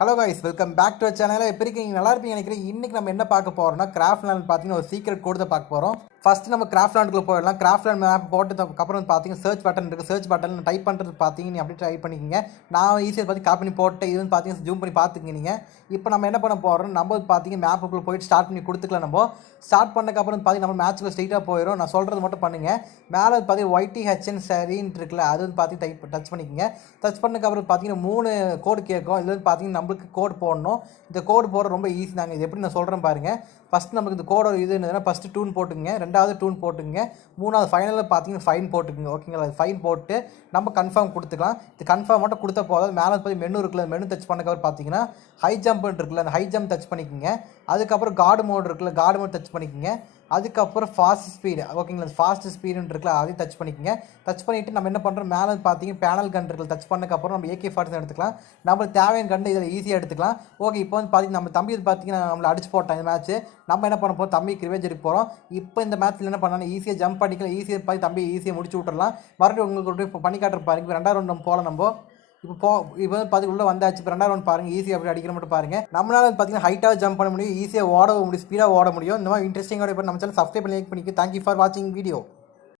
Hello guys, welcome back to channel. எப்படி இருக்கீங்க? நல்லா இருப்பீங்க நினைக்கிறேன். இன்னைக்கு நம்ம என்ன பார்க்க போறோம்னா, கிராஃப்ட் லேண்ட் பார்த்தீங்கன்னா ஒரு சீக்ரெட் கோட் தான் பார்க்க போறோம். ஃபர்ஸ்ட் நம்ம கிராஃப்ட் லேண்டுக்குள்ள போயிடலாம். கிராஃப்ட் லேண்ட் மேப் போட்டதுக்கு அப்புறம் பார்த்தீங்கன்னா சர்ச் பட்டன் இருக்கு. சர்ச் பட்டன் டைப் பண்ணுறது பார்த்தீங்கன்னா நீ அப்படியே டைப் பண்ணிக்கங்க. நான் ஈஸியாக பார்த்து காப்பி பண்ணி போட்டு இது பார்த்தீங்கன்னா ஜூம் பண்ணி பார்த்துக்கங்க நீங்கள். இப்போ நம்ம என்ன பண்ண போகிறோம், நம்ம பார்த்தீங்கன்னா மேப்புக்குள்ளே போயிட்டு ஸ்டார்ட் பண்ணி கொடுத்துக்கலாம். நம்ம ஸ்டார்ட் பண்ணக்கப்புறம் பார்த்தீங்கன்னா நம்ம மேட்ச்சுக்கு ஸ்ட்ரெயிட்டாக போயிடும். நான் சொல்கிறது மட்டும் பண்ணுங்கள். மேலே பார்த்தீங்கன்னா YTHN சரின்னு இருக்குல்ல, அது வந்து பார்த்தீங்கன்னா டச் பண்ணிக்கங்க. டச் பண்ணக்கப்புறம் பார்த்தீங்கன்னா 3 கோடு கேட்கும். இதில் பார்த்தீங்கன்னா நம்மளுக்கு கோடு போடணும். இந்த கோடு போட ரொம்ப ஈஸி தாங்க. இது எப்படி நான் சொல்கிறேன் பாருங்கள். ஃபஸ்ட் நமக்கு இந்த கோடோட இது என்னதுன்னா, ஃபஸ்ட்டு டூன் போட்டுங்க, ரெண்டாவது டூன் போட்டுங்க, மூணாவது ஃபைனலில் பார்த்தீங்கன்னா ஃபைன் போட்டுக்குங்க. ஓகேங்களா? அது ஃபைன் போட்டு நம்ம கன்ஃபார்ம் கொடுத்துக்கலாம். இது கன்ஃபார்ம் மட்டும் கொடுத்த போதும். மேலே போய் மெனு இருக்குல்ல, மெனு டச் பண்ணக்கப்புறம் பார்த்தீங்கன்னா ஹை ஜம்ப்னு இருக்குல்ல, அந்த ஹை ஜம்ப் டச் பண்ணிக்கோங்க. அதுக்கப்புறம் கார்டு மோட் இருக்குல்ல, கார்டு மோட் டச் பண்ணிக்கோங்க. அதுக்கப்புறம் ஃபாஸ்ட் ஸ்பீடு, ஓகேங்களா? ஃபாஸ்ட் ஸ்பீடுன்னு இருக்குல்ல, அதையும் டச் பண்ணிக்கோங்க. டச் பண்ணிவிட்டு நம்ம என்ன பண்ணுறோம், மேலே பார்த்தீங்கன்னா பேனல் கன் இருக்குல்ல, டச் பண்ணக்கப்புறம் நம்ம AK-47 எடுத்துக்கலாம். நம்மளுக்கு தேவையான கண்டு இதில் ஈஸியாக எடுத்துக்கலாம். ஓகே, இப்போ வந்து பார்த்தீங்கன்னா நம்ம தம்பி பார்த்தீங்கன்னா நம்மளை அடிச்சு போட்டான் இந்த மேட்ச்சு. நம்ம என்ன பண்ண போகிறோம், தம்பிக்கு ரிவெஞ்ச் எடுக்க போகிறோம். இப்போ இந்த மேட்ச்சில் என்ன பண்ணாலும் ஈஸியாக ஜம்ப் பண்ணிக்கலாம். ஈஸியாக பார்த்து தம்பி ஈஸியாக முடிச்சு விட்டுறலாம். மறுபடியும் உங்களுக்கு இப்போ பண்ணி காட்டுற பாருங்க. இப்போ 2வது ரவுண்ட் நம்ம போகலாம். நம்ம இப்போ பார்த்து உள்ளே வந்தாச்சு. இப்போ 2வது ரவுண்ட் பாருங்கள். ஈஸியாக அப்படி அடிக்கிற மட்டும் பாருங்கள். நம்மளால பார்த்தீங்கன்னா ஹைட்டாக ஜம்ப் பண்ண முடியும், ஈஸியாக ஓட முடியும், ஸ்பீடாக ஓட முடியும். இந்த மாதிரி இன்ட்ரெஸ்டிங்காக இப்போ நம்ம சேனல் சப்ஸ்கிரைப் பண்ணி லைக் பண்ணிக்க. தேங்க்யூ ஃபார் வாட்சிங் வீடியோ.